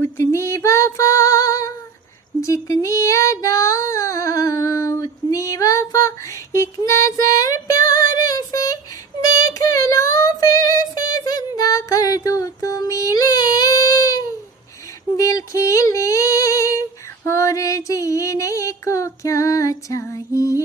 उतनी वफा जितनी अदा, उतनी वफा। एक नजर प्यार से देख लो, फिर से जिंदा कर दूं तो मिले दिल खिले। और जीने को क्या चाहिए।